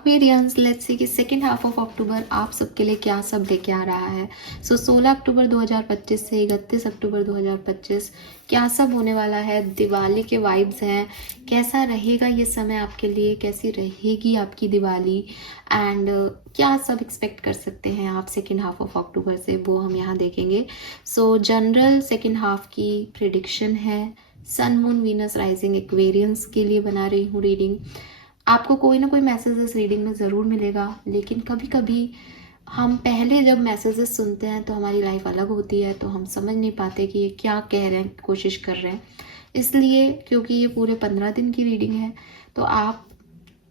Aquarians, let's see कि second half of October आप सबके लिए क्या सब लेके आ रहा है। 16 अक्टूबर 2025 से 31 अक्टूबर 2025 क्या सब होने वाला है। दिवाली के वाइब्स हैं, कैसा रहेगा ये समय आपके लिए, कैसी रहेगी आपकी दिवाली, एंड क्या सब एक्सपेक्ट कर सकते हैं आप सेकेंड हाफ ऑफ अक्टूबर से, वो हम यहाँ देखेंगे। सो जनरल सेकेंड हाफ की प्रिडिक्शन है। Sun moon Venus rising Aquarians के लिए बना रही हूँ रीडिंग। आपको कोई ना कोई मैसेज इस रीडिंग में ज़रूर मिलेगा, लेकिन कभी कभी हम पहले जब मैसेजेस सुनते हैं तो हमारी लाइफ अलग होती है, तो हम समझ नहीं पाते कि ये क्या कह रहे हैं, कोशिश कर रहे हैं। इसलिए क्योंकि ये पूरे 15 दिन की रीडिंग है, तो आप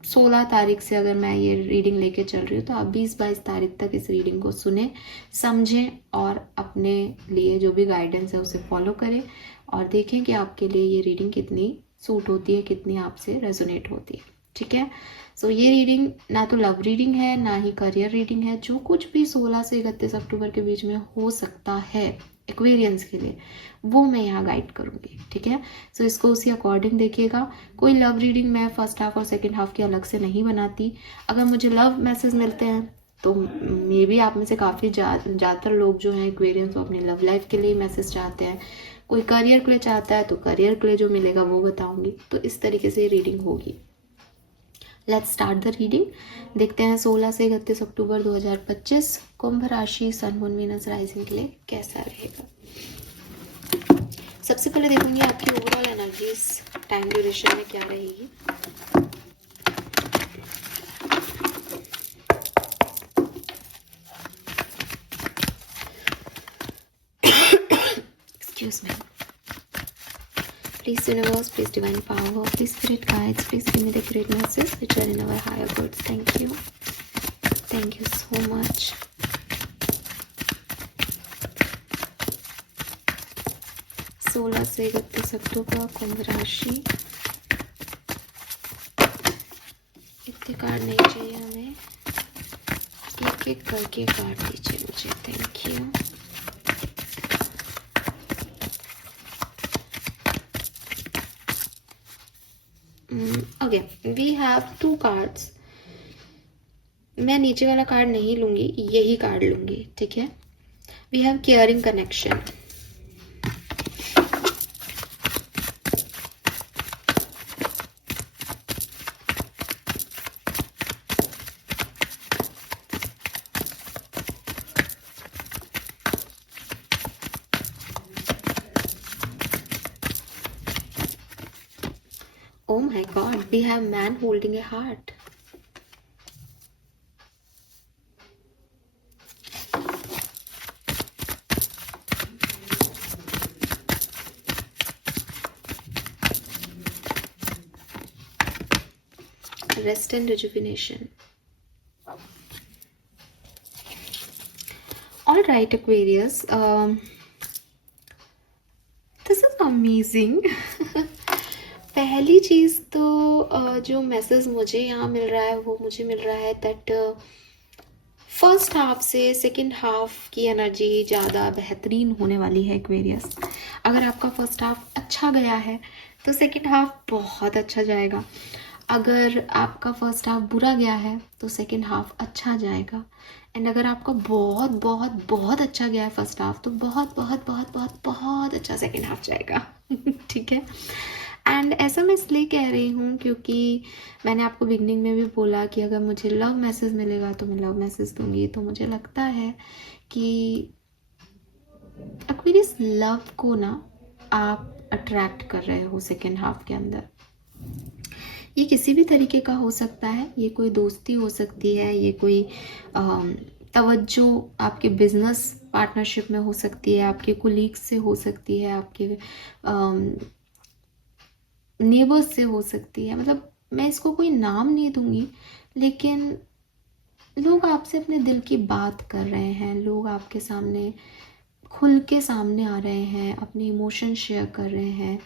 16 तारीख से अगर मैं ये रीडिंग लेके चल रही हूँ तो आप 20-22 तारीख तक इस रीडिंग को सुने, समझें और अपने लिए जो भी गाइडेंस है उसे फॉलो करें और देखें कि आपके लिए ये रीडिंग कितनी सूट होती है, कितनी आपसे रेजोनेट होती है। ठीक है। सो ये रीडिंग ना तो लव रीडिंग है ना ही करियर रीडिंग है। जो कुछ भी 16 से 31 अक्टूबर के बीच में हो सकता है एक्वेरियंस के लिए, वो मैं यहाँ गाइड करूँगी। ठीक है। सो इसको उसी अकॉर्डिंग देखिएगा। कोई लव रीडिंग मैं फर्स्ट हाफ और सेकेंड हाफ की अलग से नहीं बनाती। अगर मुझे लव मैसेज मिलते हैं तो मे भी आप में से काफ़ी ज़्यादातर लोग जो हैं एक्वेरियंस वो अपनी लव लाइफ के लिए मैसेज चाहते हैं। कोई करियर के लिए चाहता है तो करियर के लिए जो मिलेगा वो बताऊंगी। तो इस तरीके से रीडिंग होगी। Let's start the reading. देखते हैं 16 से 31 अक्टूबर 2025 कुंभ राशि सन मून वीनस राइजिंग के लिए कैसा रहेगा। सबसे पहले देखूंगी आपकी ओवरऑल एनर्जीज टाइम ड्यूरेशन में क्या रहेगी। Excuse me. Please universe, please divine power, please spirit guides, please give me the great messages which are in our higher goods. Thank you. Thank you so much. सोलह से 31 अक्टूबर कुंभ राशि। इतने card नहीं चाहिए हमें, एक एक करके कार्ड दीजिए मुझे। Thank you. Okay, we have 2 cards. मैं नीचे वाला कार्ड नहीं लूंगी, यही कार्ड लूंगी। ठीक है। We have caring connection. Oh my God, we have man holding a heart. Rest and rejuvenation. All right, Aquarius. This is amazing. पहली चीज़ तो जो मैसेज मुझे यहाँ मिल रहा है वो मुझे मिल रहा है दैट फर्स्ट हाफ से सेकंड हाफ की एनर्जी ज़्यादा बेहतरीन होने वाली है एक्वेरियस। अगर आपका फर्स्ट हाफ अच्छा गया है तो सेकंड हाफ बहुत अच्छा जाएगा। अगर आपका फर्स्ट हाफ बुरा गया है तो सेकंड हाफ अच्छा जाएगा। एंड अगर आपका बहुत बहुत बहुत अच्छा गया है फर्स्ट हाफ तो बहुत बहुत बहुत बहुत बहुत अच्छा सेकंड हाफ जाएगा। ठीक है। एंड ऐसा मैं इसलिए कह रही हूँ क्योंकि मैंने आपको बिगनिंग में भी बोला कि अगर मुझे लव मैसेज मिलेगा तो मैं लव मैसेज दूंगी। तो मुझे लगता है कि एक्वेरियस लव को ना आप अट्रैक्ट कर रहे हो सेकेंड हाफ के अंदर। ये किसी भी तरीके का हो सकता है। ये कोई दोस्ती हो सकती है, ये कोई तवज्जो आपके बिजनेस पार्टनरशिप में हो सकती है, आपके कोलीग्स से हो सकती है, आपके नेबर्स से हो सकती है। मतलब मैं इसको कोई नाम नहीं दूंगी, लेकिन लोग आपसे अपने दिल की बात कर रहे हैं, लोग आपके सामने खुल के सामने आ रहे हैं, अपने इमोशन शेयर कर रहे हैं।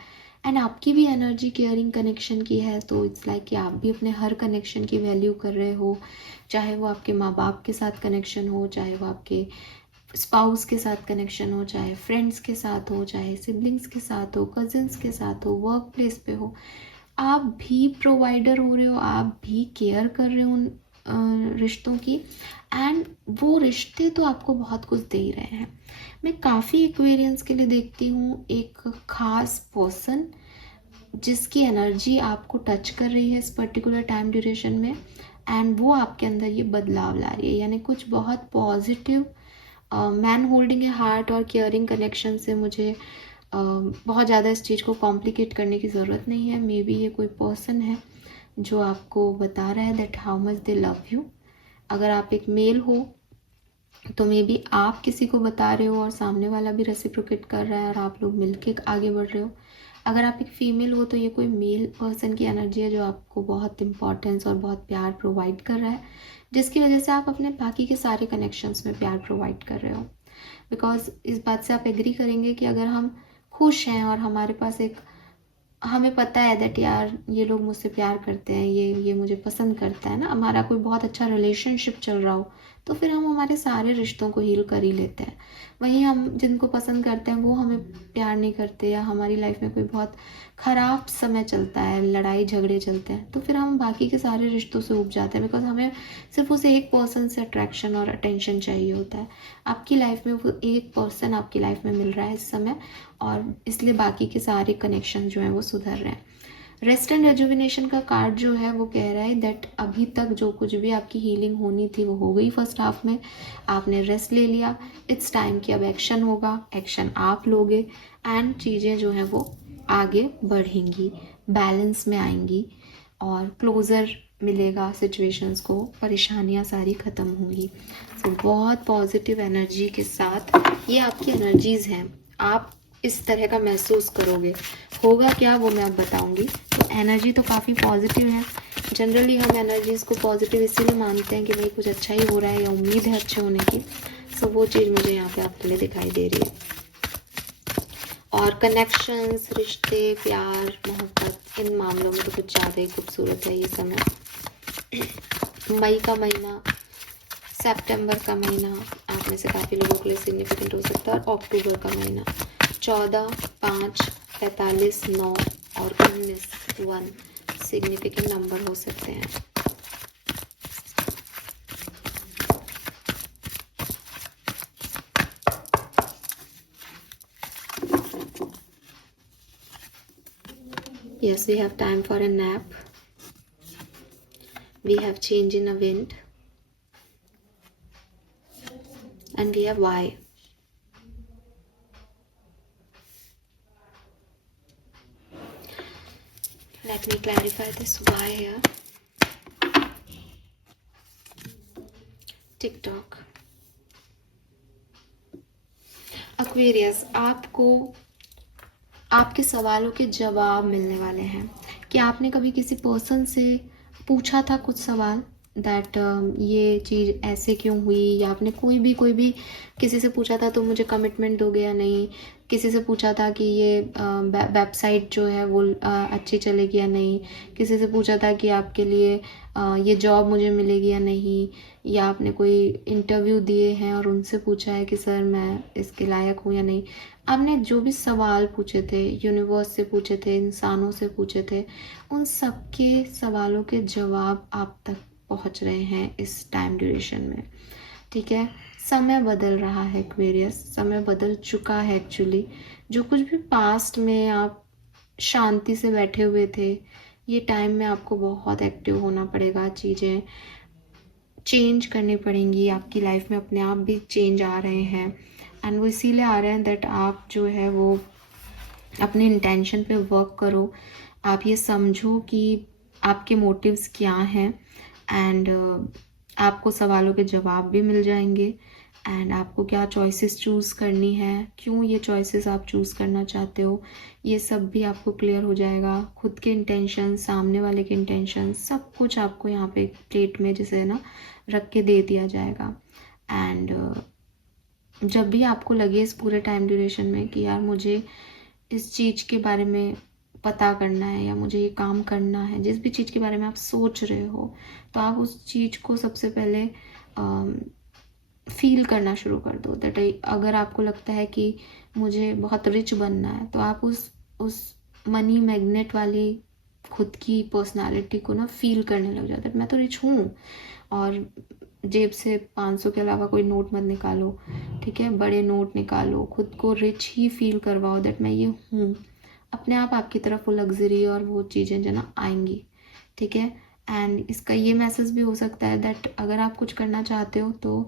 एंड आपकी भी एनर्जी केयरिंग कनेक्शन की है, तो इट्स लाइक कि आप भी अपने हर कनेक्शन की वैल्यू कर रहे हो, चाहे वो आपके माँ बाप के साथ कनेक्शन हो, चाहे वो आपके स्पाउस के साथ कनेक्शन हो, चाहे फ्रेंड्स के साथ हो, चाहे सिबलिंग्स के साथ हो, कजिन्स के साथ हो, वर्क प्लेस पे हो। आप भी प्रोवाइडर हो रहे हो, आप भी केयर कर रहे हो रिश्तों की, एंड वो रिश्ते तो आपको बहुत कुछ दे ही रहे हैं। मैं काफ़ी एक्वेरियंस के लिए देखती हूँ एक खास पर्सन जिसकी एनर्जी आपको टच कर रही है इस पर्टिकुलर टाइम ड्यूरेशन में, एंड वो आपके अंदर ये बदलाव ला रही है, यानी कुछ बहुत पॉजिटिव मैन होल्डिंग ए हार्ट और केयरिंग कनेक्शन से मुझे बहुत ज़्यादा इस चीज़ को कॉम्प्लिकेट करने की ज़रूरत नहीं है। मे बी ये कोई पर्सन है जो आपको बता रहा है that how much they love you. अगर आप एक मेल हो तो मे बी आप किसी को बता रहे हो और सामने वाला भी रेसिप्रोकेट कर रहा है और आप लोग मिलके आगे बढ़ रहे हो। अगर आप एक फीमेल हो तो ये कोई मेल पर्सन की एनर्जी है जो आपको बहुत इंपॉर्टेंस और बहुत प्यार प्रोवाइड कर रहा है, जिसकी वजह से आप अपने बाकी के सारे कनेक्शंस में प्यार प्रोवाइड कर रहे हो। बिकॉज इस बात से आप एग्री करेंगे कि अगर हम खुश हैं और हमारे पास एक, हमें पता है दैट यार ये लोग मुझसे प्यार करते हैं, ये मुझे पसंद करता है ना, हमारा कोई बहुत अच्छा रिलेशनशिप चल रहा हो, तो फिर हम हमारे सारे रिश्तों को हील कर ही लेते हैं। वहीं हम जिनको पसंद करते हैं वो हमें प्यार नहीं करते, या हमारी लाइफ में कोई बहुत ख़राब समय चलता है, लड़ाई झगड़े चलते हैं, तो फिर हम बाकी के सारे रिश्तों से उब जाते हैं, बिकॉज हमें सिर्फ उस एक पर्सन से अट्रैक्शन और अटेंशन चाहिए होता है। आपकी लाइफ में वो एक पर्सन आपकी लाइफ में मिल रहा है इस समय, और इसलिए बाकी के सारे कनेक्शन जो हैं वो सुधर रहे हैं। रेस्ट एंड रेजुविनेशन का कार्ड जो है वो कह रहा है दैट अभी तक जो कुछ भी आपकी हीलिंग होनी थी वो हो गई फर्स्ट हाफ में, आपने रेस्ट ले लिया, इट्स टाइम कि अब एक्शन होगा, एक्शन आप लोगे, एंड चीज़ें जो हैं वो आगे बढ़ेंगी, बैलेंस में आएंगी और क्लोज़र मिलेगा सिचुएशंस को, परेशानियां सारी ख़त्म होंगी। तो बहुत पॉजिटिव एनर्जी के साथ ये आपकी एनर्जीज़ हैं, आप इस तरह का महसूस करोगे। होगा क्या वो मैं अब बताऊंगी। तो एनर्जी तो काफ़ी पॉजिटिव है। जनरली हम एनर्जीज़ को पॉजिटिव इसीलिए मानते हैं कि भाई कुछ अच्छा ही हो रहा है या उम्मीद है अच्छे होने की। सो वो चीज़ मुझे यहाँ पे आपके लिए दिखाई दे रही है। और कनेक्शंस, रिश्ते, प्यार, मोहब्बत, इन मामलों में तो कुछ ज़्यादा ही खूबसूरत है ये समय। मई का महीना, सितंबर का महीना आप में से काफ़ी लोगों के लिए सिग्निफिकेंट हो सकता है, और अक्टूबर का महीना 14, 5, 45, 9 और 19, 1 सिग्निफिकेंट नंबर हो सकते हैं। Yes, we have time for a nap. We have change in a wind. And we have why. Let me clarify this why here. TikTok. Aquarius, आपको आपके सवालों के जवाब मिलने वाले हैं कि आपने कभी किसी पर्सन से पूछा था कुछ सवाल दैट ये चीज़ ऐसे क्यों हुई, या आपने कोई भी किसी से पूछा था तो मुझे कमिटमेंट दोगे या नहीं, किसी से पूछा था कि ये वेबसाइट जो है वो अच्छी चलेगी या नहीं, किसी से पूछा था कि आपके लिए ये जॉब मुझे मिलेगी या नहीं, या आपने कोई इंटरव्यू दिए हैं और उनसे पूछा है कि सर मैं इसके लायक हूँ या नहीं। आपने जो भी सवाल पूछे थे, यूनिवर्स से पूछे थे, इंसानों से पूछे थे, उन सब के सवालों के जवाब आप तक पहुंच रहे हैं इस टाइम ड्यूरेशन में। ठीक है, समय बदल रहा है एक्वेरियस, समय बदल चुका है एक्चुअली। जो कुछ भी पास्ट में आप शांति से बैठे हुए थे, ये टाइम में आपको बहुत एक्टिव होना पड़ेगा, चीज़ें चेंज करनी पड़ेंगी आपकी लाइफ में, अपने आप भी चेंज आ रहे हैं, एंड वो इसीलिए आ रहे हैं दैट आप जो है वो अपने इंटेंशन पे वर्क करो। आप ये समझो कि आपके मोटिव्स क्या हैं, एंड आपको सवालों के जवाब भी मिल जाएंगे, एंड आपको क्या चॉइसेस चूज़ करनी है, क्यों ये चॉइसेस आप चूज़ करना चाहते हो, ये सब भी आपको क्लियर हो जाएगा। खुद के इंटेंशन, सामने वाले के इंटेंशन, सब कुछ आपको यहाँ पे प्लेट में जैसे ना रख के दे दिया जाएगा। एंड जब भी आपको लगे इस पूरे टाइम ड्यूरेशन में कि यार मुझे इस चीज़ के बारे में पता करना है या मुझे ये काम करना है, जिस भी चीज़ के बारे में आप सोच रहे हो, तो आप उस चीज़ को सबसे पहले फील करना शुरू कर दो। दैट अगर आपको लगता है कि मुझे बहुत रिच बनना है, तो आप उस मनी मैग्नेट वाली खुद की पर्सनालिटी को ना फील करने लग जाते हैं। मैं तो रिच हूँ और जेब से 500 के अलावा कोई नोट मत निकालो, ठीक है। बड़े नोट निकालो, खुद को रिच ही फील करवाओ दैट मैं ये हूँ। अपने आप आपकी तरफ वो लग्जरी और वो चीज़ें जो ना आएंगी, ठीक है। एंड इसका ये मैसेज भी हो सकता है दैट अगर आप कुछ करना चाहते हो तो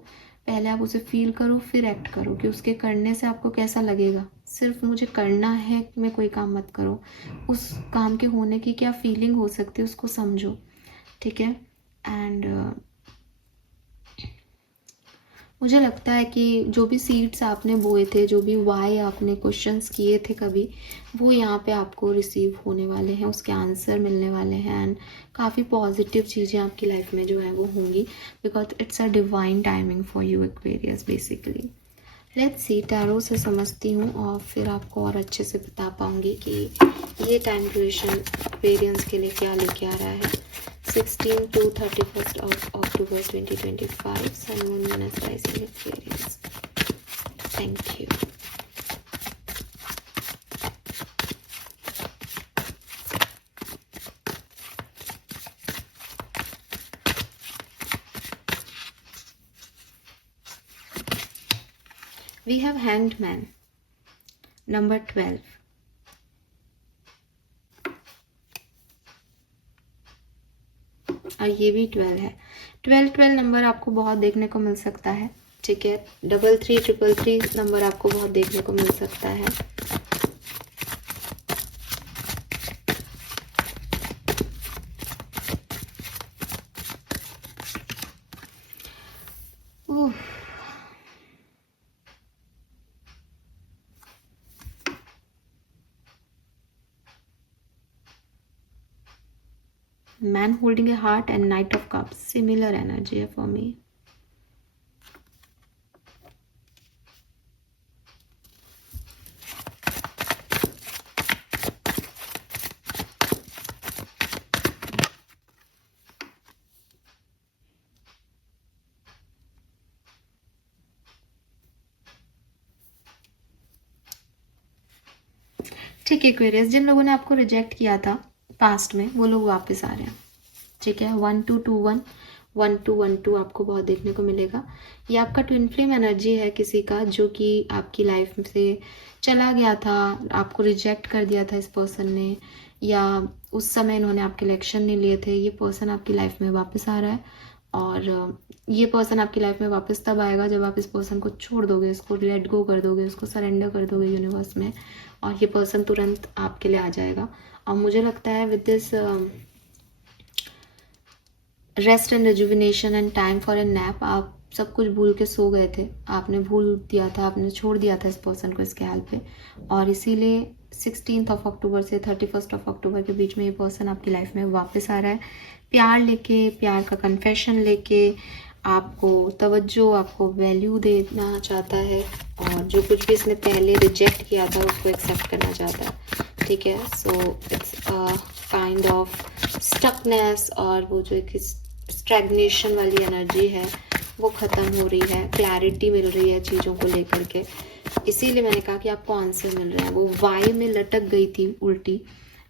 पहले आप उसे फील करो, फिर एक्ट करो कि उसके करने से आपको कैसा लगेगा। सिर्फ मुझे करना है मैं कोई काम मत करो, उस काम के होने की क्या फीलिंग हो सकती है उसको समझो, ठीक है। एंड मुझे लगता है कि जो भी सीड्स आपने बोए थे, जो भी वाई आपने क्वेश्चंस किए थे कभी, वो यहाँ पे आपको रिसीव होने वाले हैं, उसके आंसर मिलने वाले हैं। एंड काफ़ी पॉजिटिव चीज़ें आपकी लाइफ में जो है वो होंगी, because it's a divine timing for you Aquarius basically. Let's see, tarot से समझती हूँ और फिर आपको और अच्छे से बता पाऊँगी कि ये टाइम ड्यूरेशन एक्वेरियंस के लिए क्या लेके आ रहा है। 16 to 31st of October 2025, Sun, Moon, Venus, rising Aquarius. Thank you. We have Hanged Man, number 12. और ये भी 12 है। 12 नंबर आपको बहुत देखने को मिल सकता है, ठीक है। 3333 नंबर आपको बहुत देखने को मिल सकता है। Man holding a heart and Knight of Cups, similar energy for me. ठीक है एक्वेरियस, जिन लोगों ने आपको रिजेक्ट किया था पास्ट में वो लोग वापस आ रहे हैं, ठीक है। 1221 1212 आपको बहुत देखने को मिलेगा। ये आपका ट्विन फ्लेम एनर्जी है किसी का जो कि आपकी लाइफ से चला गया था, आपको रिजेक्ट कर दिया था इस पर्सन ने, या उस समय इन्होंने आपके इलेक्शन नहीं लिए थे। ये पर्सन आपकी लाइफ में वापस आ रहा है और ये पर्सन आपकी लाइफ में वापस तब आएगा जब आप इस पर्सन को छोड़ दोगे, इसको लेट गो कर दोगे, उसको सरेंडर कर दोगे यूनिवर्स में, और ये पर्सन तुरंत आपके लिए आ जाएगा। और मुझे लगता है with this rest and rejuvenation and time for a nap, आप सब कुछ भूल के सो गए थे, आपने भूल दिया था, आपने छोड़ दिया था इस पर्सन को इसके हाल पे, और इसीलिए 16 अक्टूबर से 31 अक्टूबर के बीच में ये पर्सन आपकी लाइफ में वापस आ रहा है, प्यार लेके, प्यार का कन्फेशन लेके, आपको तवज्जो, आपको वैल्यू देना चाहता है, और जो कुछ भी इसने पहले रिजेक्ट किया था उसको एक्सेप्ट करना चाहता है, ठीक है। So it's kind of stuckness, और वो जो एक स्टैग्नेशन वाली एनर्जी है वो ख़त्म हो रही है, क्लैरिटी मिल रही है चीज़ों को लेकर के। इसीलिए मैंने कहा कि आपको आंसर मिल रहा है। वो वाई में लटक गई थी उल्टी,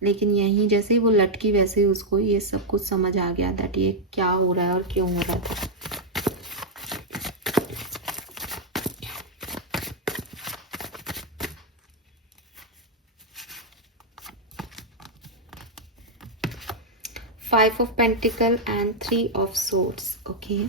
लेकिन यहीं जैसे ही वो लटकी वैसे ही उसको ये सब कुछ समझ आ गया दैट ये क्या हो रहा है और क्यों हो रहा था। Five of Pentacles and 3 of Swords. Okay.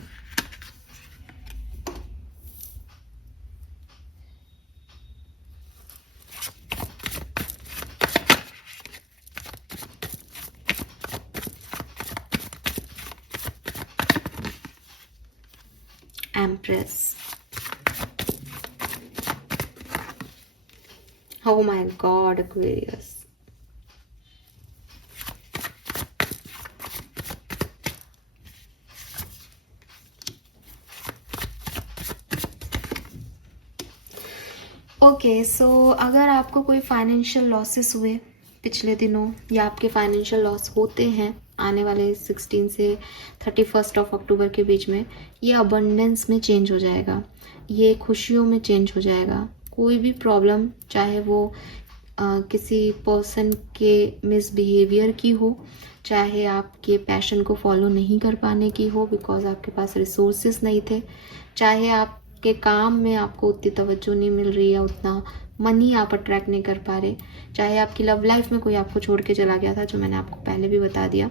Empress. Oh my God, Aquarius. Okay so अगर आपको कोई फाइनेंशियल लॉसेस हुए पिछले दिनों, या आपके फाइनेंशियल लॉस होते हैं आने वाले 16 से 31 अक्टूबर के बीच में, ये अबंडेंस में चेंज हो जाएगा, ये खुशियों में चेंज हो जाएगा। कोई भी प्रॉब्लम, चाहे वो किसी पर्सन के मिसबिहेवियर की हो, चाहे आपके पैशन को फॉलो नहीं कर पाने की हो बिकॉज आपके पास रिसोर्सेस नहीं थे, चाहे आपके काम में आपको उतनी तवज्जो नहीं मिल रही है, उतना मनी आप अट्रैक्ट नहीं कर पा रहे, चाहे आपकी लव लाइफ में कोई आपको छोड़ के चला गया था, जो मैंने आपको पहले भी बता दिया।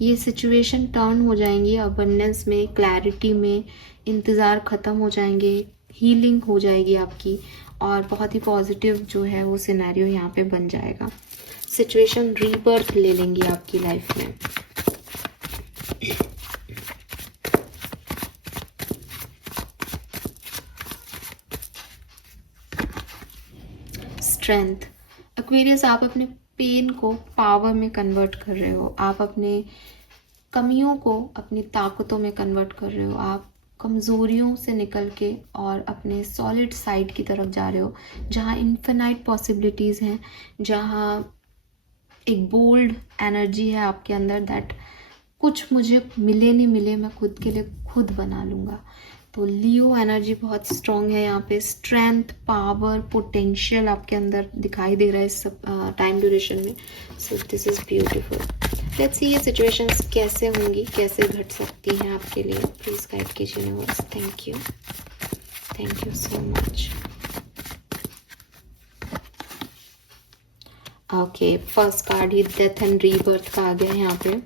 ये सिचुएशन टर्न हो जाएंगी अबंडेंस में, क्लैरिटी में, इंतज़ार ख़त्म हो जाएंगे, हीलिंग हो जाएगी आपकी, और बहुत ही पॉजिटिव जो है वो सिनेरियो यहाँ पे बन जाएगा। सिचुएशन रीबर्थ ले लेंगी आपकी लाइफ में। स्ट्रेंथ, एक्वेरियस, आप अपने पेन को पावर में कन्वर्ट कर रहे हो, आप अपने कमियों को अपनी ताकतों में कन्वर्ट कर रहे हो, आप कमज़ोरियों से निकल के और अपने सॉलिड साइड की तरफ जा रहे हो, जहाँ इन्फिनाइट पॉसिबिलिटीज़ हैं, जहाँ एक बोल्ड एनर्जी है आपके अंदर दैट कुछ मुझे मिले नहीं मिले मैं खुद के लिए खुद बना लूँगा। तो लियो एनर्जी बहुत स्ट्रॉन्ग है यहाँ पे, स्ट्रेंथ, पावर, पोटेंशियल आपके अंदर दिखाई दे रहा है इस टाइम ड्यूरेशन में। So this is beautiful. Let's see ये सिचुएशंस कैसे होंगी, कैसे घट सकती हैं आपके लिए। प्लीज़ गाइड कीजिए universe. Thank you so much. Okay, first card he death and rebirth का आ गया यहाँ पे।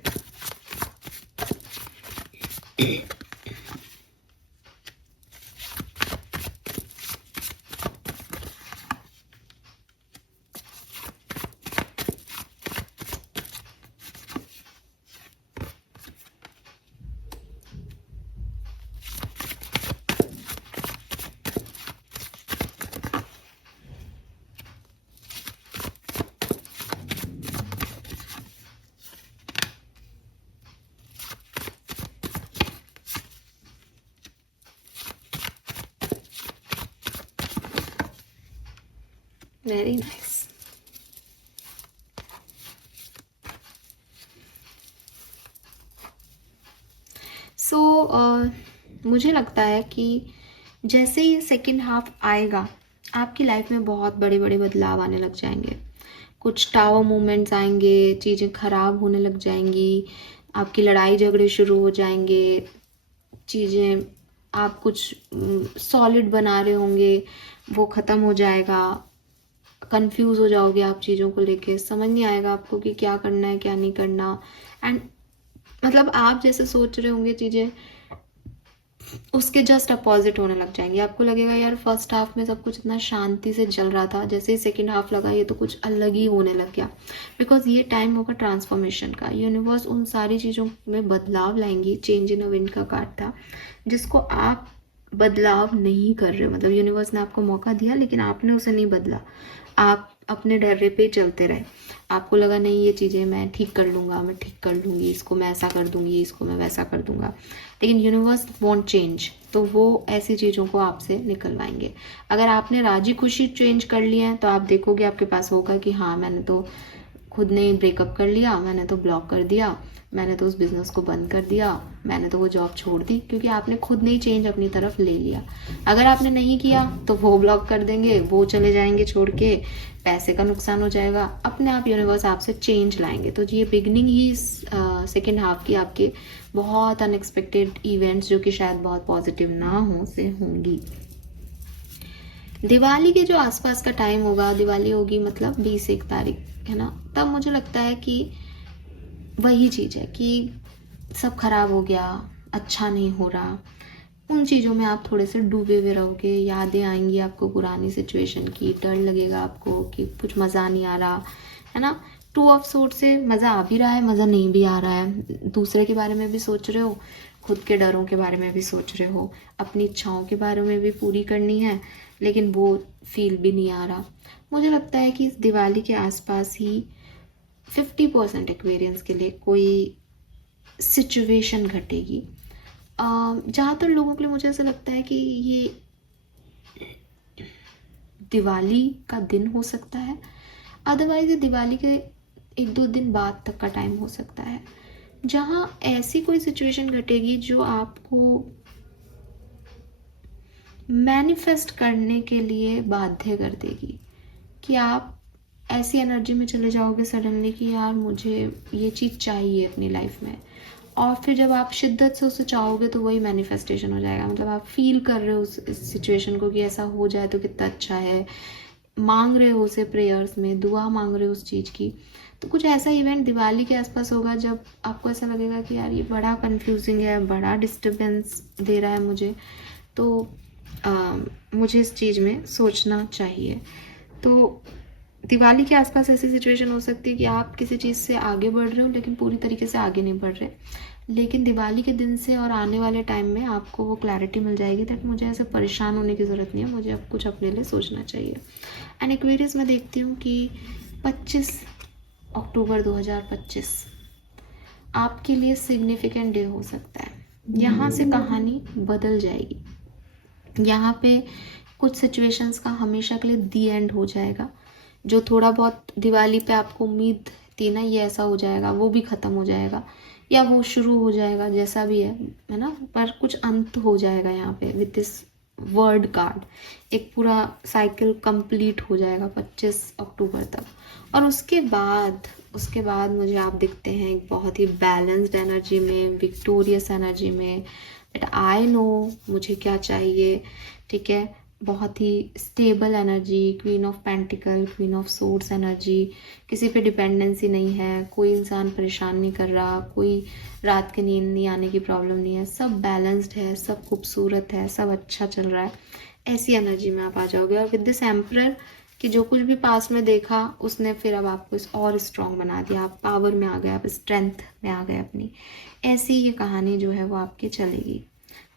Very nice. सो मुझे लगता है कि जैसे ही सेकेंड हाफ आएगा आपकी लाइफ में बहुत बड़े बड़े बदलाव आने लग जाएंगे। कुछ टावर मूवमेंट्स आएंगे, चीज़ें ख़राब होने लग जाएंगी, आपकी लड़ाई झगड़े शुरू हो जाएंगे, चीज़ें आप कुछ सॉलिड बना रहे होंगे वो ख़त्म हो जाएगा, कंफ्यूज हो जाओगे आप चीज़ों को लेके, समझ नहीं आएगा आपको कि क्या करना है क्या नहीं करना। एंड मतलब आप जैसे सोच रहे होंगे चीज़ें उसके जस्ट अपोजिट होने लग जाएंगे। आपको लगेगा यार फर्स्ट हाफ में सब कुछ इतना शांति से चल रहा था, जैसे ही सेकेंड हाफ लगा ये तो कुछ अलग ही होने लग गया। बिकॉज ये टाइम होगा ट्रांसफॉर्मेशन का। यूनिवर्स उन सारी चीज़ों में बदलाव लाएंगी। चेंज इन अ विंड का कार्ड था, जिसको आप बदलाव नहीं कर रहे हो। मतलब यूनिवर्स ने आपको मौका दिया लेकिन आपने उसे नहीं बदला, आप अपने डर्रे पे चलते रहे। आपको लगा नहीं ये चीज़ें मैं ठीक कर लूँगा, मैं ठीक कर लूँगी, इसको मैं ऐसा कर दूँगी, इसको मैं वैसा कर दूँगा, लेकिन यूनिवर्स वॉन्ट चेंज, तो वो ऐसी चीज़ों को आपसे निकलवाएंगे। अगर आपने राजी खुशी चेंज कर लिया है तो आप देखोगे आपके पास होगा कि हाँ मैंने तो खुद ने ब्रेकअप कर लिया, मैंने तो ब्लॉक कर दिया, मैंने तो उस बिज़नेस को बंद कर दिया, मैंने तो वो जॉब छोड़ दी, क्योंकि आपने खुद नहीं चेंज अपनी तरफ ले लिया। अगर आपने नहीं किया तो वो ब्लॉक कर देंगे, वो चले जाएंगे छोड़ के, पैसे का नुकसान हो जाएगा, अपने आप यूनिवर्स आपसे चेंज लाएंगे। तो ये बिगनिंग ही सेकेंड हाफ की आपके बहुत अनएक्सपेक्टेड इवेंट्स जो कि शायद बहुत पॉजिटिव ना हो से होंगी। दिवाली के जो आसपास का टाइम होगा, दिवाली होगी मतलब 20-1 तारीख है ना, तब मुझे लगता है कि वही चीज़ है कि सब खराब हो गया, अच्छा नहीं हो रहा, उन चीज़ों में आप थोड़े से डूबे हुए रहोगे। यादें आएंगी आपको पुरानी सिचुएशन की, डर लगेगा आपको कि कुछ मज़ा नहीं आ रहा है ना। 2 ऑफ सोर्ड से मज़ा आ भी रहा है, मज़ा नहीं भी आ रहा है। दूसरे के बारे में भी सोच रहे हो, खुद के डरों के बारे में भी सोच रहे हो, अपनी इच्छाओं के बारे में भी पूरी करनी है, लेकिन वो फील भी नहीं आ रहा। मुझे लगता है कि इस दिवाली के आसपास ही 50% एक्वेरियंस के लिए कोई सिचुएशन घटेगी। ज़्यादातर लोगों के लिए मुझे ऐसा लगता है कि ये दिवाली का दिन हो सकता है, अदरवाइज ये दिवाली के 1-2 दिन बाद तक का टाइम हो सकता है, जहाँ ऐसी कोई सिचुएशन घटेगी जो आपको मैनिफेस्ट करने के लिए बाध्य कर देगी कि आप ऐसी एनर्जी में चले जाओगे सडनली कि यार मुझे ये चीज़ चाहिए अपनी लाइफ में, और फिर जब आप शिद्दत से उसे चाहोगे तो वही मैनिफेस्टेशन हो जाएगा। मतलब आप फील कर रहे हो उस सिचुएशन को कि ऐसा हो जाए तो कितना अच्छा है, मांग रहे हो उसे प्रेयर्स में, दुआ मांग रहे हो उस चीज़ की। तो कुछ ऐसा इवेंट दिवाली के आसपास होगा जब आपको ऐसा लगेगा कि यार ये बड़ा कंफ्यूजिंग है, बड़ा डिस्टर्बेंस दे रहा है मुझे, तो मुझे इस चीज़ में सोचना चाहिए। तो दिवाली के आसपास ऐसी सिचुएशन हो सकती है कि आप किसी चीज़ से आगे बढ़ रहे हो लेकिन पूरी तरीके से आगे नहीं बढ़ रहे, लेकिन दिवाली के दिन से और आने वाले टाइम में आपको वो क्लैरिटी मिल जाएगी दैट मुझे ऐसे परेशान होने की ज़रूरत नहीं है, मुझे अब कुछ अपने लिए सोचना चाहिए। एंड एक्वेरियस में देखती हूँ कि 25 अक्टूबर 2025 आपके लिए सिग्निफिकेंट डे हो सकता है। यहाँ से कहानी बदल जाएगी। यहाँ पे कुछ सिचुएशंस का हमेशा के लिए दी एंड हो जाएगा। जो थोड़ा बहुत दिवाली पे आपको उम्मीद थी ना ये ऐसा हो जाएगा, वो भी ख़त्म हो जाएगा, या वो शुरू हो जाएगा, जैसा भी है ना, पर कुछ अंत हो जाएगा यहाँ पे विद दिस वर्ड कार्ड। एक पूरा साइकिल कंप्लीट हो जाएगा 25 अक्टूबर तक, और उसके बाद मुझे आप दिखते हैं एक बहुत ही बैलेंस्ड एनर्जी में, विक्टोरियस एनर्जी में, दैट आई नो मुझे क्या चाहिए, ठीक है। बहुत ही stable energy, queen of pentacle, queen of swords energy, किसी पे डिपेंडेंसी नहीं है, कोई इंसान परेशान नहीं कर रहा, कोई रात के नींद नहीं आने की प्रॉब्लम नहीं है, सब बैलेंस्ड है, सब खूबसूरत है, सब अच्छा चल रहा है। ऐसी एनर्जी में आप आ जाओगे, और विद दिस एम्परर कि जो कुछ भी पास में देखा उसने फिर अब आपको और स्ट्रॉन्ग बना दिया, आप पावर में आ गए, आप स्ट्रेंथ में आ गए अपनी। ऐसी ये कहानी जो है वो आपकी चलेगी,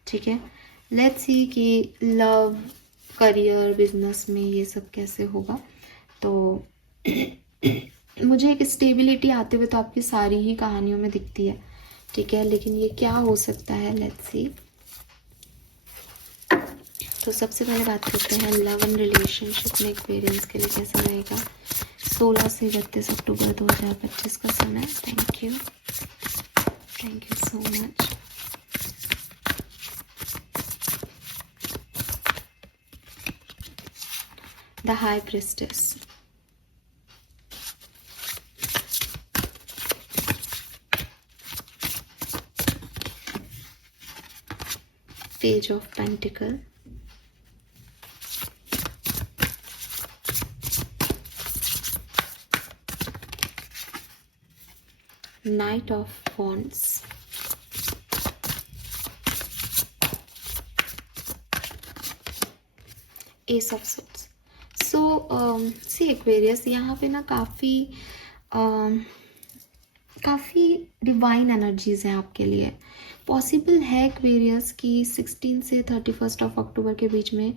ठीक है। लेट्स सी कि लव, करियर, बिजनेस में ये सब कैसे होगा। तो मुझे एक स्टेबिलिटी आते हुए तो आपकी सारी ही कहानियों में दिखती है, ठीक है, लेकिन ये क्या हो सकता है, लेट्स सी। तो सबसे पहले बात करते हैं लव एंड रिलेशनशिप में एक्वेरियंस के लिए कैसा रहेगा 16 से 31 अक्टूबर 2025 का समय। Thank you so much. The High Priestess, Page of Pentacle, Knight of Wands, Ace of Swords। So see Aquarius, यहाँ पे ना काफ़ी डिवाइन एनर्जीज़ हैं आपके लिए। पॉसिबल है एक्वेरियस कि 16 से 31 ऑफ अक्टूबर के बीच में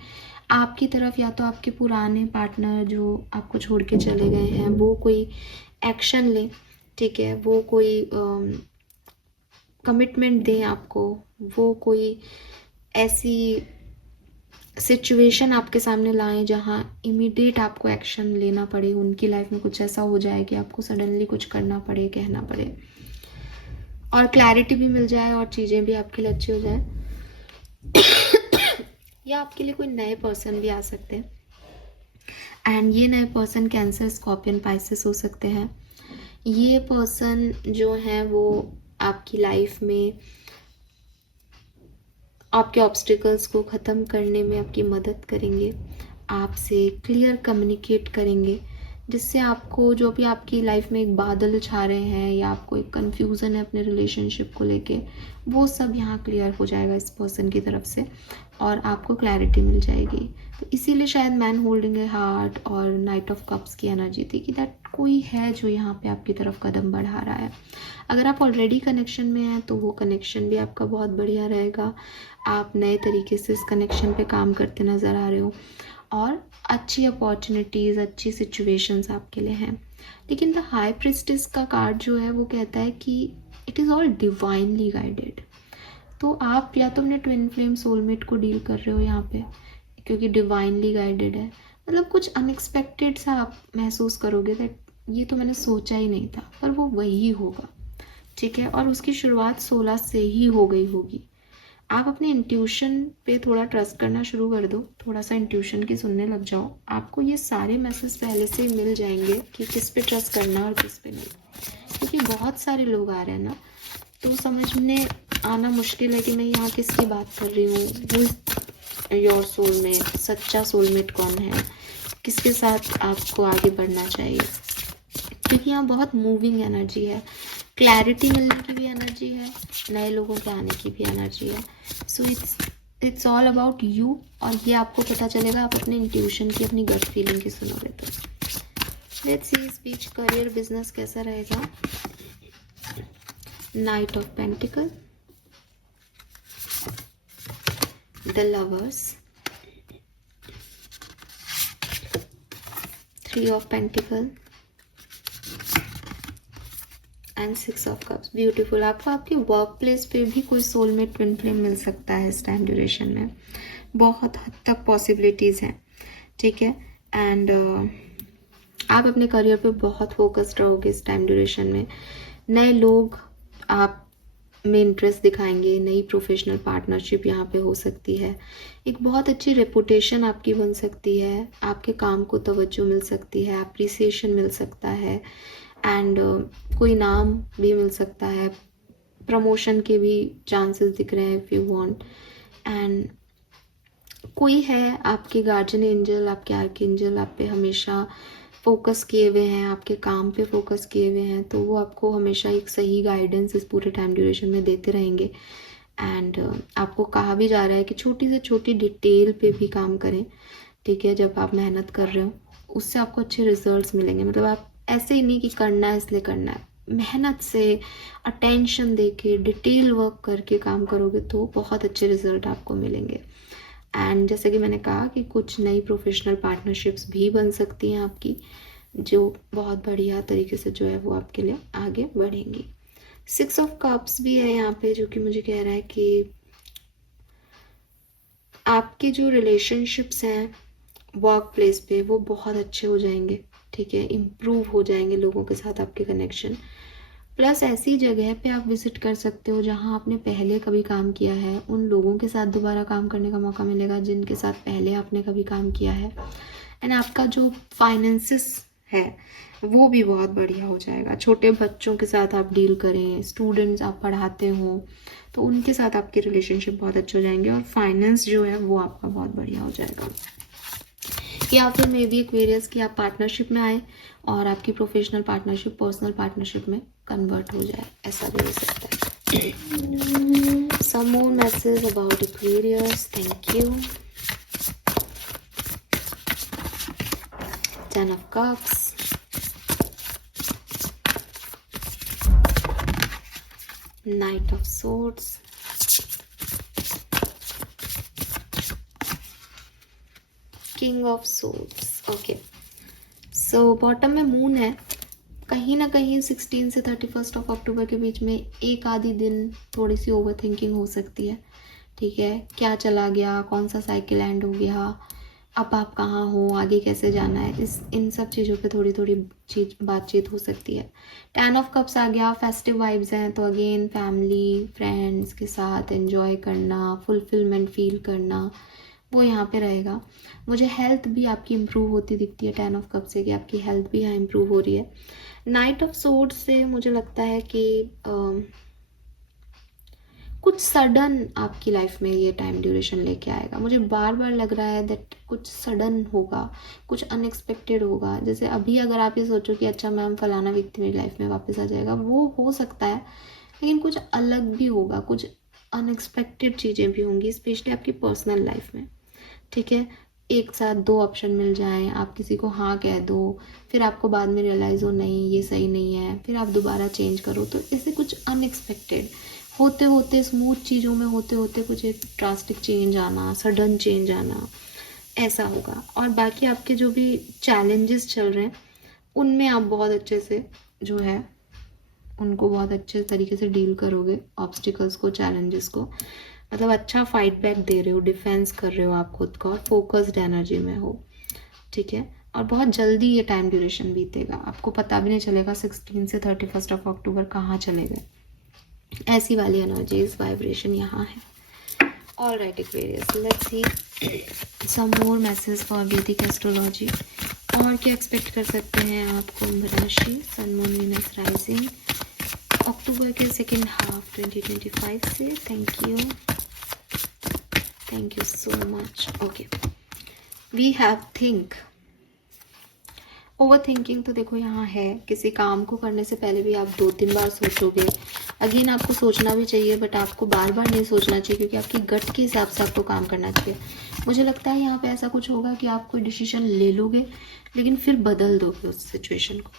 आपकी तरफ या तो आपके पुराने पार्टनर जो आपको छोड़ के चले गए हैं वो कोई एक्शन ले, ठीक है, वो कोई कमिटमेंट दें आपको, वो कोई ऐसी सिचुएशन आपके सामने लाएं जहां इमीडिएट आपको एक्शन लेना पड़े, उनकी लाइफ में कुछ ऐसा हो जाए कि आपको सडनली कुछ करना पड़े, कहना पड़े, और क्लैरिटी भी मिल जाए और चीज़ें भी आपके लिए अच्छी हो जाए। या आपके लिए कोई नए पर्सन भी आ सकते हैं, एंड ये नए पर्सन कैंसर, स्कॉर्पियन, पाइसेस हो सकते हैं। ये पर्सन जो है वो आपकी लाइफ में आपके ऑब्स्टिकल्स को ख़त्म करने में आपकी मदद करेंगे, आपसे क्लियर कम्युनिकेट करेंगे, जिससे आपको जो भी आपकी लाइफ में एक बादल छा रहे हैं या आपको एक कन्फ्यूज़न है अपने रिलेशनशिप को लेके, वो सब यहाँ क्लियर हो जाएगा इस पर्सन की तरफ से, और आपको क्लैरिटी मिल जाएगी। तो इसीलिए शायद मैन होल्डिंग ए हार्ट और नाइट ऑफ कप्स की एनर्जी थी कि दैट कोई है जो यहाँ पे आपकी तरफ कदम बढ़ा रहा है। अगर आप ऑलरेडी कनेक्शन में हैं तो वो कनेक्शन भी आपका बहुत बढ़िया रहेगा, आप नए तरीके से इस कनेक्शन पे काम करते नज़र आ रहे हो, और अच्छी अपॉर्चुनिटीज़, अच्छी सिचुएशंस आपके लिए हैं। लेकिन द हाई प्रिस्टेस का कार्ड जो है वो कहता है कि it is all divinely guided. तो आप या तो अपने ट्विन फ्लेम सोलमेट को डील कर रहे हो यहाँ पे, क्योंकि डिवाइनली गाइडेड है, मतलब कुछ अनएक्सपेक्टेड सा आप महसूस करोगे दैट ये तो मैंने सोचा ही नहीं था, पर वो वही होगा, ठीक है, और उसकी शुरुआत 16 से ही हो गई होगी। आप अपने इंट्यूशन पे थोड़ा ट्रस्ट करना शुरू कर दो, थोड़ा सा इंट्यूशन की सुनने लग जाओ। आपको ये सारे मैसेज पहले से ही मिल जाएंगे कि किस पे ट्रस्ट करना और किस पे नहीं, क्योंकि बहुत सारे लोग आ रहे हैं ना, तो समझने आना मुश्किल है कि मैं यहाँ किसकी बात कर रही हूँ, वो योर सोलमेट, सच्चा सोलमेट कौन है, किसके साथ आपको आगे बढ़ना चाहिए, क्योंकि यहाँ बहुत मूविंग एनर्जी है, क्लैरिटी मिलने की भी एनर्जी है, नए लोगों के आने की भी एनर्जी है। So it's all about you, और ये आपको पता चलेगा आप अपने इंट्यूशन की, अपनी गट फीलिंग की सुनोगे तो। Let's see speech, career, business कैसा रहेगा। Night of pentacle, the lovers, 3 of pentacle and 6 of cups. Beautiful. आपको आपके वर्क प्लेस पे भी कोई सोलमेट ट्विन फ्लेम मिल सकता है इस टाइम ड्यूरेशन में, बहुत हद तक पॉसिबिलिटीज़ हैं, ठीक है। एंड आप अपने करियर पे बहुत फोकस्ड रहोगे इस टाइम ड्यूरेशन में। नए लोग आप में इंटरेस्ट दिखाएंगे, नई प्रोफेशनल पार्टनरशिप यहाँ पे हो सकती है, एक बहुत अच्छी रेपुटेशन आपकी बन सकती है, आपके काम को तवज्जो मिल सकती है, अप्रिसिएशन मिल सकता है, एंड कोई नाम भी मिल सकता है, प्रमोशन के भी चांसेस दिख रहे हैं इफ़ यू वांट। एंड कोई है आपके गार्जियन एंजल, आपके आर्कएंजल आप पे हमेशा फोकस किए हुए हैं, आपके काम पे फोकस किए हुए हैं, तो वो आपको हमेशा एक सही गाइडेंस इस पूरे टाइम ड्यूरेशन में देते रहेंगे। एंड आपको कहा भी जा रहा है कि छोटी से छोटी डिटेल पे भी काम करें, ठीक है। जब आप मेहनत कर रहे हो उससे आपको अच्छे रिजल्ट्स मिलेंगे। मतलब आप ऐसे ही नहीं कि करना है इसलिए करना है, मेहनत से, अटेंशन दे के, डिटेल वर्क करके काम करोगे तो बहुत अच्छे रिजल्ट आपको मिलेंगे। एंड जैसे कि मैंने कहा कि कुछ नई प्रोफेशनल पार्टनरशिप्स भी बन सकती हैं आपकी, जो बहुत बढ़िया तरीके से जो है वो आपके लिए आगे बढ़ेंगी। 6 ऑफ कप्स भी है यहाँ पे, जो कि मुझे कह रहा है कि आपके जो रिलेशनशिप्स हैं वर्क प्लेस पे वो बहुत अच्छे हो जाएंगे, ठीक है, इम्प्रूव हो जाएंगे लोगों के साथ आपके कनेक्शन। प्लस ऐसी जगह पे आप विजिट कर सकते हो जहाँ आपने पहले कभी काम किया है, उन लोगों के साथ दोबारा काम करने का मौका मिलेगा जिनके साथ पहले आपने कभी काम किया है। एंड आपका जो फाइनेंसिस है वो भी बहुत बढ़िया हो जाएगा। छोटे बच्चों के साथ आप डील करें, स्टूडेंट्स आप पढ़ाते हो तो उनके साथ आपके रिलेशनशिप बहुत अच्छे हो जाएंगे, और फाइनेंस जो है वो आपका बहुत बढ़िया हो जाएगा। या फिर मे बी एक्वेरियस की आप पार्टनरशिप में आए और आपकी प्रोफेशनल पार्टनरशिप पर्सनल पार्टनरशिप में कन्वर्ट हो जाए, ऐसा भी हो सकता है। Some more message about Aquarius. Thank you. 10 of cups, Knight of swords, King of swords। Okay, so bottom में मून है, कहीं ना कहीं 16 से 31 ऑफ अक्टूबर के बीच में एक आधी दिन थोड़ी सी ओवर थिंकिंग हो सकती है, ठीक है। क्या चला गया, कौन सा साइकिल एंड हो गया, अब आप कहाँ हो, आगे कैसे जाना है, इन सब चीज़ों पे थोड़ी थोड़ी बातचीत हो सकती है। 10 ऑफ कप्स आ गया, फेस्टिव वाइब्स हैं, तो अगेन फैमिली फ्रेंड्स के साथ एंजॉय करना, फुलफिलमेंट फील करना, वो यहाँ पे रहेगा। मुझे हेल्थ भी आपकी इम्प्रूव होती दिखती है 10 ऑफ कप से, कि आपकी हेल्थ भी यहाँ इम्प्रूव हो रही है। नाइट ऑफ सोर्ड्स से मुझे लगता है कि कुछ सडन आपकी लाइफ में ये टाइम ड्यूरेशन लेके आएगा। मुझे बार बार लग रहा है दैट कुछ सडन होगा, कुछ अनएक्सपेक्टेड होगा। जैसे अभी अगर आप ये सोचो कि अच्छा मैम फलाना व्यक्ति मेरी लाइफ में वापस आ जाएगा, वो हो सकता है, लेकिन कुछ अलग भी होगा, कुछ अनएक्सपेक्टेड चीज़ें भी होंगी, स्पेशली आपकी पर्सनल लाइफ में, ठीक है। एक साथ 2 ऑप्शन मिल जाएं, आप किसी को हाँ कह दो, फिर आपको बाद में रियलाइज़ हो नहीं ये सही नहीं है, फिर आप दोबारा चेंज करो, तो इससे कुछ अनएक्सपेक्टेड होते होते, स्मूथ चीज़ों में होते होते कुछ एक ड्रास्टिक चेंज आना, सडन चेंज आना, ऐसा होगा। और बाकी आपके जो भी चैलेंजेस चल रहे हैं उनमें आप बहुत अच्छे से जो है उनको बहुत अच्छे तरीके से डील करोगे, ऑब्स्टिकल्स को, चैलेंजेस को। मतलब अच्छा फाइट बैक दे रहे हो, डिफेंस कर रहे हो आप खुद का, और फोकस्ड एनर्जी में हो, ठीक है। और बहुत जल्दी ये टाइम ड्यूरेशन बीतेगा, आपको पता भी नहीं चलेगा 16 से 31 ऑफ अक्टूबर कहाँ चले गए। ऐसी वाली एनर्जीज वाइब्रेशन यहाँ है। All right, Aquarius, let's see some more messages for Vedic astrology. और क्या एक्सपेक्ट कर सकते हैं आप कुंभ राशि, सन मून वीनस राइजिंग, अक्टूबर के सेकेंड हाफ 2025 से. Thank you so much. Okay, we have think. Over thinking तो देखो यहाँ है, किसी काम को करने से पहले भी आप 2-3 बार सोचोगे. अगेन आपको सोचना भी चाहिए, बट आपको बार बार नहीं सोचना चाहिए, क्योंकि आपकी गट के हिसाब से आपको काम करना चाहिए. मुझे लगता है यहाँ पे ऐसा कुछ होगा कि आप कोई डिसीजन ले लोगे, लेकिन फिर बदल दोगे उस सिचुएशन को.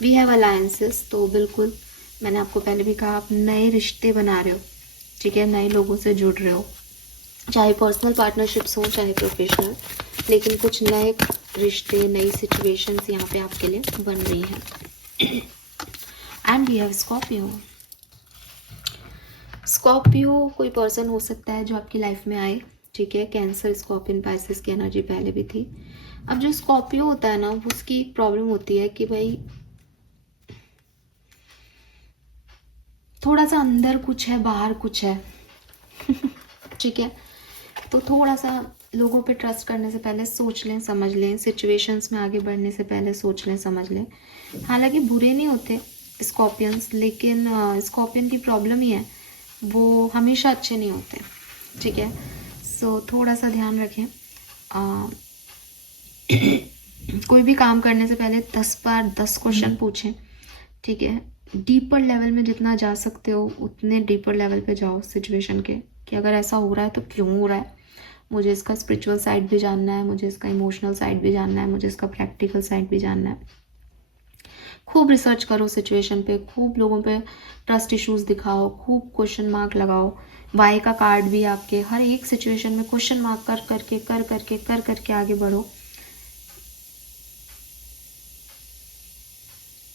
वी हैव अलायंसेस, तो बिल्कुल मैंने आपको पहले भी कहा, आप नए रिश्ते बना रहे हो, ठीक है, नए लोगों से जुड़ रहे हो, चाहे पर्सनल पार्टनरशिप्स हो चाहे प्रोफेशनल, लेकिन कुछ नए रिश्ते, नई सिचुएशंस यहाँ पे आपके लिए बन रही हैं. And we have Scorpio. Scorpio कोई पर्सन हो सकता है जो आपकी लाइफ में आए, ठीक है. कैंसर, स्कॉर्पियन, पाइसेस की एनर्जी पहले भी थी. अब जो स्कॉर्पियो होता है ना, उसकी प्रॉब्लम होती है कि भाई थोड़ा सा अंदर कुछ है, बाहर कुछ है. ठीक है, तो थोड़ा सा लोगों पे ट्रस्ट करने से पहले सोच लें, समझ लें. सिचुएशंस में आगे बढ़ने से पहले सोच लें, समझ लें. हालांकि बुरे नहीं होते स्कॉर्पियंस, लेकिन स्कॉर्पियन की प्रॉब्लम ही है, वो हमेशा अच्छे नहीं होते, ठीक है. सो थोड़ा सा ध्यान रखें. कोई भी काम करने से पहले 10 बार 10 क्वेश्चन पूछें, ठीक है. डीपर लेवल में जितना जा सकते हो उतने डीपर लेवल पे जाओ सिचुएशन के, कि अगर ऐसा हो रहा है तो क्यों हो रहा है, मुझे इसका स्पिरिचुअल साइड भी जानना है, मुझे इसका इमोशनल साइड भी जानना है, मुझे इसका प्रैक्टिकल साइड भी जानना है. खूब रिसर्च करो सिचुएशन पे, खूब लोगों पे ट्रस्ट इश्यूज दिखाओ, खूब क्वेश्चन मार्क लगाओ. वाई का कार्ड भी आपके हर एक सिचुएशन में क्वेश्चन मार्क कर करके आगे बढ़ो.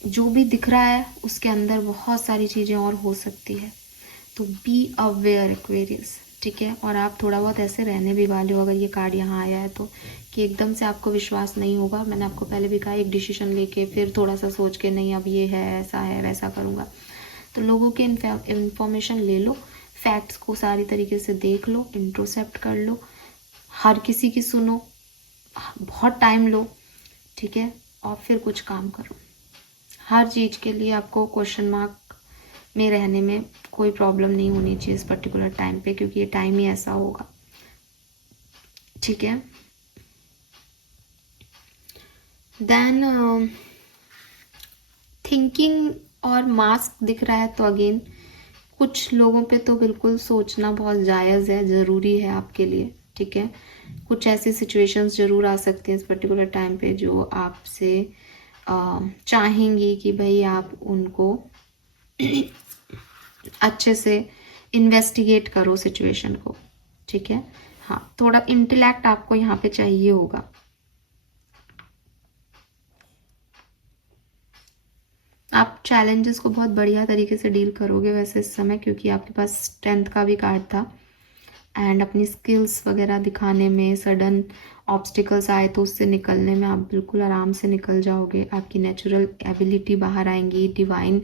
जो भी दिख रहा है उसके अंदर बहुत सारी चीज़ें और हो सकती है, तो बी अवेयर एक्वेरियस, ठीक है. और आप थोड़ा बहुत ऐसे रहने भी वाले हो, अगर ये कार्ड यहाँ आया है तो, कि एकदम से आपको विश्वास नहीं होगा. मैंने आपको पहले भी कहा, एक डिसीजन लेके फिर थोड़ा सा सोच के, नहीं अब ये है, ऐसा है, वैसा करूँगा. तो लोगों के इंफॉर्मेशन ले लो, फैक्ट्स को सारी तरीके से देख लो, इंट्रोसेप्ट कर लो, हर किसी की सुनो, बहुत टाइम लो, ठीक है, और फिर कुछ काम करो. हर चीज़ के लिए आपको क्वेश्चन मार्क में रहने में कोई प्रॉब्लम नहीं होनी चाहिए इस पर्टिकुलर टाइम पे, क्योंकि ये टाइम ही ऐसा होगा, ठीक है. देन थिंकिंग और मास्क दिख रहा है, तो अगेन कुछ लोगों पे तो बिल्कुल सोचना बहुत जायज़ है, ज़रूरी है आपके लिए, ठीक है. कुछ ऐसी सिचुएशंस ज़रूर आ सकती हैं इस पर्टिकुलर टाइम पे जो आपसे चाहेंगी कि भाई आप उनको अच्छे से इन्वेस्टिगेट करो सिचुएशन को, ठीक है. हाँ, थोड़ा इंटेलेक्ट आपको यहाँ पे चाहिए होगा. आप चैलेंजेस को बहुत बढ़िया तरीके से डील करोगे वैसे इस समय, क्योंकि आपके पास स्ट्रेंथ का भी कार्ड था. एंड अपनी स्किल्स वगैरह दिखाने में, सडन ऑब्स्टिकल्स आए तो उससे निकलने में आप बिल्कुल आराम से निकल जाओगे. आपकी नेचुरल एबिलिटी बाहर आएंगी, डिवाइन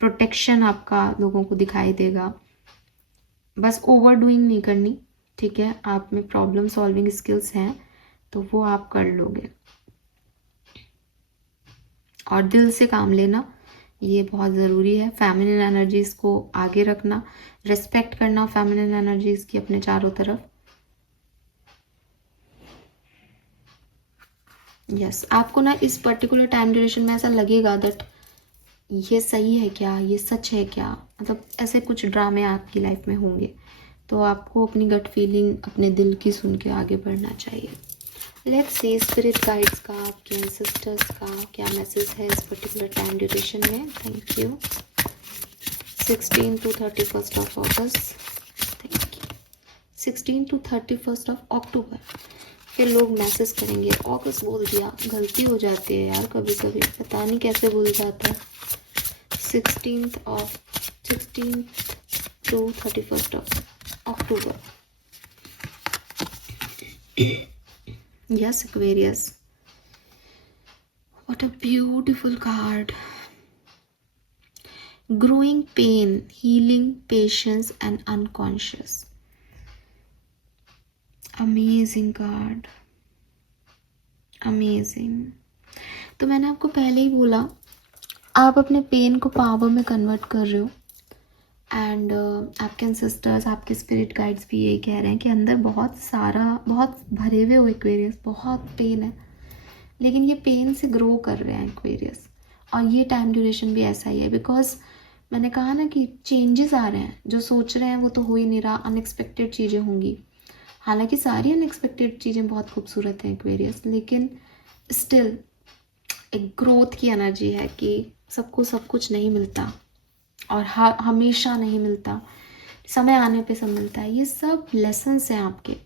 प्रोटेक्शन आपका लोगों को दिखाई देगा. बस ओवर डूइंग नहीं करनी, ठीक है. आप में प्रॉब्लम सॉल्विंग स्किल्स हैं तो वो आप कर लोगे, और दिल से काम लेना ये बहुत ज़रूरी है. फेमिनिन एनर्जीज को आगे रखना, रिस्पेक्ट करना फेमिनिन एनर्जीज की अपने चारों तरफ. यस, आपको ना इस पर्टिकुलर टाइम ड्यूरेशन में ऐसा लगेगा दैट ये सही है क्या, ये सच है क्या, मतलब ऐसे कुछ ड्रामे आपकी लाइफ में होंगे, तो आपको अपनी गट फीलिंग, अपने दिल की सुन के आगे बढ़ना चाहिए. लेट्स सी स्पिरिट गाइड्स का, आपके एंसेस्टर्स का क्या मैसेज है इस पर्टिकुलर टाइम ड्यूरेशन में. Thank you. 16 to 31st of August. Thank you. 16 to 31st of October. फिर लोग मैसेज करेंगे अगस्त बोल दिया, गलती हो जाती है यार कभी कभी, पता नहीं कैसे भूल जाता है. 16th to 31st of October. Yes, Aquarius. What a beautiful card. Growing pain, healing, patience and unconscious. Amazing card, amazing. तो मैंने आपको पहले ही बोला, आप अपने पेन को पावर में कन्वर्ट कर रहे हो। एंड आपके एंसेस्टर्स, आपके स्पिरिट गाइड्स भी यही कह रहे हैं कि अंदर बहुत भरे हुए हो एक्वेरियस, बहुत पेन है, लेकिन ये पेन से ग्रो कर रहे हैं एक्वेरियस। और ये टाइम ड्यूरेशन भी ऐसा ही है, बिकॉज मैंने कहा ना कि चेंजेस आ रहे हैं, जो सोच रहे हैं वो तो हो ही नहीं रहा, अनएक्सपेक्टेड चीज़ें होंगी। हालांकि सारी अनएक्सपेक्टेड चीज़ें बहुत खूबसूरत हैं एक्वेरियस, लेकिन स्टिल एक ग्रोथ की एनर्जी है कि सबको सब कुछ नहीं मिलता, और हमेशा नहीं मिलता, समय आने पे सब मिलता है। ये सब लेसन्स हैं आपके,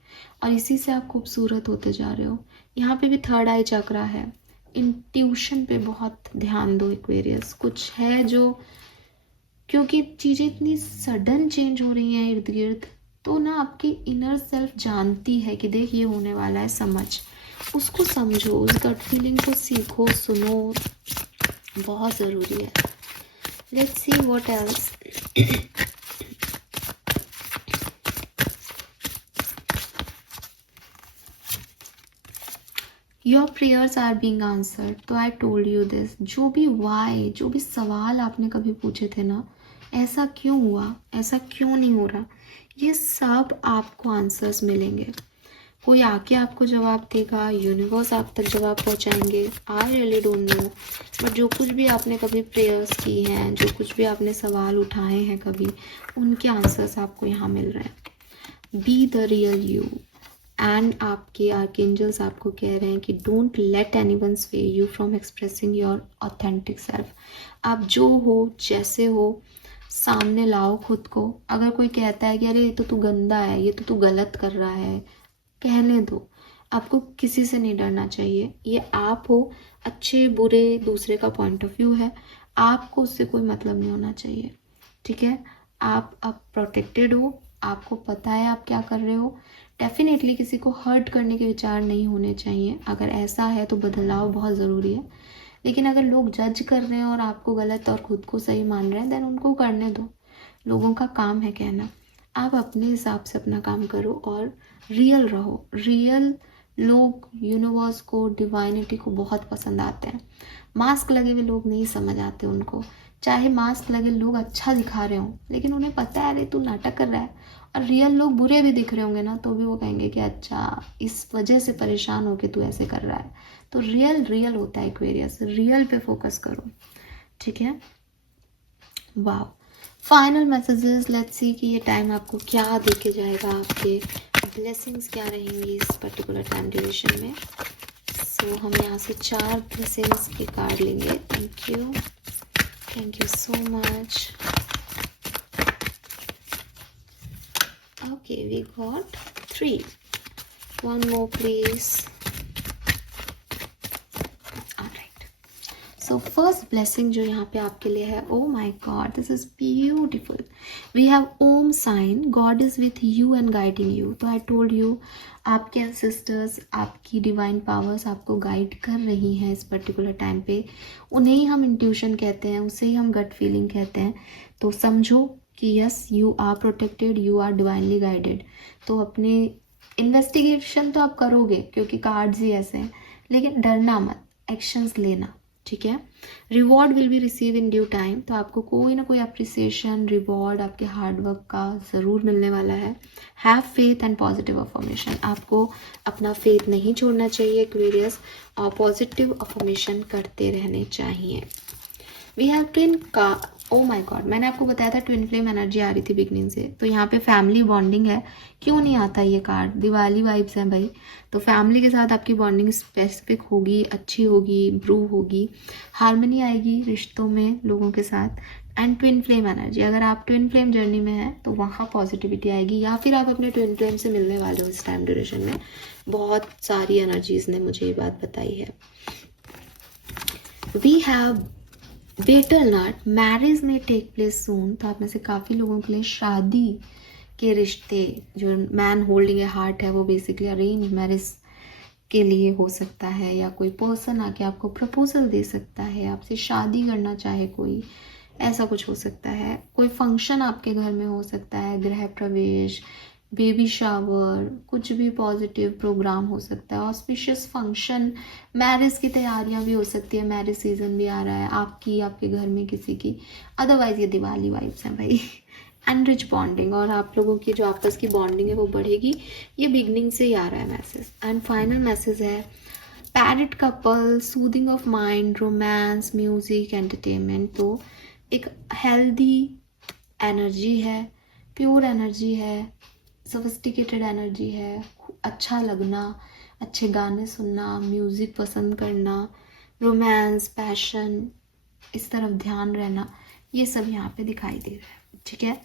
और इसी से आप खूबसूरत होते जा रहे हो। यहाँ पे भी थर्ड आई चक्रा है। इंट्यूशन पे बहुत ध्यान दो एक्वेरियस। कुछ है जो, क्योंकि चीज़ें इतनी सडन चेंज हो रही हैं इर्द गिर्द, तो ना आपकी इनर सेल्फ जानती है कि देख ये होने वाला है, समझ, उसको समझो, उस गट फीलिंग को सीखो, सुनो, बहुत ज़रूरी है। Let's see what else. Your prayers are being answered. तो आई टोल्ड यू दिस, जो भी वाई, जो भी सवाल आपने कभी पूछे थे ना, ऐसा क्यों हुआ, ऐसा क्यों नहीं हो रहा, ये सब आपको आंसर्स मिलेंगे। कोई आके आपको जवाब देगा, यूनिवर्स आप तक जवाब पहुंचाएंगे, I really don't know. But जो कुछ भी आपने कभी प्रेयर्स की हैं, जो कुछ भी आपने सवाल उठाए हैं कभी, उनके आंसर्स आपको यहाँ मिल रहे हैं। Be the real you. And आपके आर्कएंजल्स आपको कह रहे हैं कि डोंट लेट एनीवन स्वे you from expressing your authentic self. आप जो हो, जैसे हो, सामने लाओ खुद को। अगर कोई कहता है कि अरे ये तो तू गंदा है, ये तो तू गलत कर रहा है, कहने दो। आपको किसी से नहीं डरना चाहिए। ये आप हो, अच्छे बुरे दूसरे का पॉइंट ऑफ व्यू है, आपको उससे कोई मतलब नहीं होना चाहिए, ठीक है। आप अब प्रोटेक्टेड हो, आपको पता है आप क्या कर रहे हो। डेफिनेटली किसी को हर्ट करने के विचार नहीं होने चाहिए। अगर ऐसा है तो बदलाव बहुत ज़रूरी है। लेकिन अगर लोग जज कर रहे हैं और आपको गलत और खुद को सही मान रहे हैं, देन उनको करने दो। लोगों का काम है कहना। आप अपने हिसाब से अपना काम करो और रियल रहो। रियल लोग यूनिवर्स को, डिवाइनिटी को बहुत पसंद आते हैं। मास्क लगे हुए लोग नहीं समझ आते उनको। चाहे मास्क लगे लोग अच्छा दिखा रहे हों, लेकिन उन्हें पता है अरे तू नाटक कर रहा है। और रियल लोग बुरे भी दिख रहे होंगे ना, तो भी वो कहेंगे कि अच्छा इस वजह से परेशान हो के तू ऐसे कर रहा है। तो रियल रियल होता है एक्वेरियस, रियल पे फोकस करो, ठीक है। वाह, फाइनल मैसेजेस, लेट्स सी कि ये टाइम आपको क्या देके जाएगा, आपके ब्लेसिंग्स क्या रहेंगी इस पर्टिकुलर टाइम ड्यूरेशन में। सो हम यहाँ से 4 ब्लेसिंग्स के कार्ड लेंगे। Thank you so much. Okay, we got 3. One more, please. Alright. So first blessing जो यहाँ पे आपके लिए है, oh my God, this is beautiful. We have Om sign. God is with you and guiding you. तो I told you, आपके ancestors, आपकी divine powers आपको guide कर रही हैं इस particular time पे। उन्हें ही हम intuition कहते हैं, उसे ही हम gut feeling कहते हैं। तो समझो कि yes, you are protected, you are divinely guided. तो अपने इन्वेस्टिगेशन तो आप करोगे क्योंकि कार्ड्स ही ऐसे हैं, लेकिन डरना मत, एक्शंस लेना, ठीक है। Reward will be receive in due time. तो आपको कोई ना कोई अप्रिसिएशन, रिवॉर्ड आपके हार्डवर्क का ज़रूर मिलने वाला है। Have faith and positive affirmation. आपको अपना फेथ नहीं छोड़ना चाहिए एक्वेरियस, और पॉजिटिव अफर्मेशन करते रहने चाहिए। वी हैव ट्विन का, ओ माय गॉड, मैंने आपको बताया था ट्विन फ्लेम एनर्जी आ रही थी बिगनिंग से। तो यहाँ पे फैमिली बॉन्डिंग है। क्यों नहीं आता ये कार्ड, दिवाली वाइब्स हैं भाई। तो फैमिली के साथ आपकी बॉन्डिंग स्पेसिफिक होगी, अच्छी होगी, इम्प्रूव होगी, हार्मनी आएगी रिश्तों में लोगों के साथ। एंड ट्विन फ्लेम एनर्जी, अगर आप ट्विन फ्लेम जर्नी में हैं तो वहाँ पॉजिटिविटी आएगी, या फिर आप अपने ट्विन फ्लेम से मिलने वाले हो इस टाइम ड्यूरेशन में। बहुत सारी एनर्जीज ने मुझे ये बात बताई है। We have better not, marriage में टेक प्लेस सून। तो आप में से काफ़ी लोगों के लिए शादी के रिश्ते, जो मैन होल्डिंग ए हार्ट है, वो बेसिकली अरेंज मैरिज के लिए हो सकता है, या कोई पर्सन आके आपको प्रपोजल दे सकता है, आपसे शादी करना चाहे कोई, ऐसा कुछ हो सकता है। कोई फंक्शन आपके घर में हो सकता है, गृह प्रवेश, बेबी शावर, कुछ भी पॉजिटिव प्रोग्राम हो सकता है, ऑस्पिशियस फंक्शन, मैरिज की तैयारियां भी हो सकती है, मैरिज सीजन भी आ रहा है आपकी, आपके घर में किसी की। अदरवाइज ये दिवाली वाइब्स हैं भाई। एंड रिच बॉन्डिंग, और आप लोगों की जो आपस की बॉन्डिंग है वो बढ़ेगी, ये बिगनिंग से ही आ रहा है मैसेज। एंड फाइनल मैसेज है parrot couple, soothing of mind, romance, music, entertainment. तो एक हेल्दी एनर्जी है, प्योर एनर्जी है, सोफिस्टिकेटेड एनर्जी है, अच्छा लगना, अच्छे गाने सुनना, म्यूज़िक पसंद करना, रोमांस, पैशन, इस तरफ ध्यान रहना, ये सब यहाँ पे दिखाई दे रहा है। ठीक है,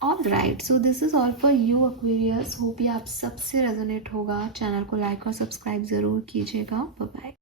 all right, so this is all for you Aquarius. Hope ये आप सबसे रेजोनेट होगा। चैनल को लाइक और सब्सक्राइब ज़रूर कीजिएगा। Bye bye.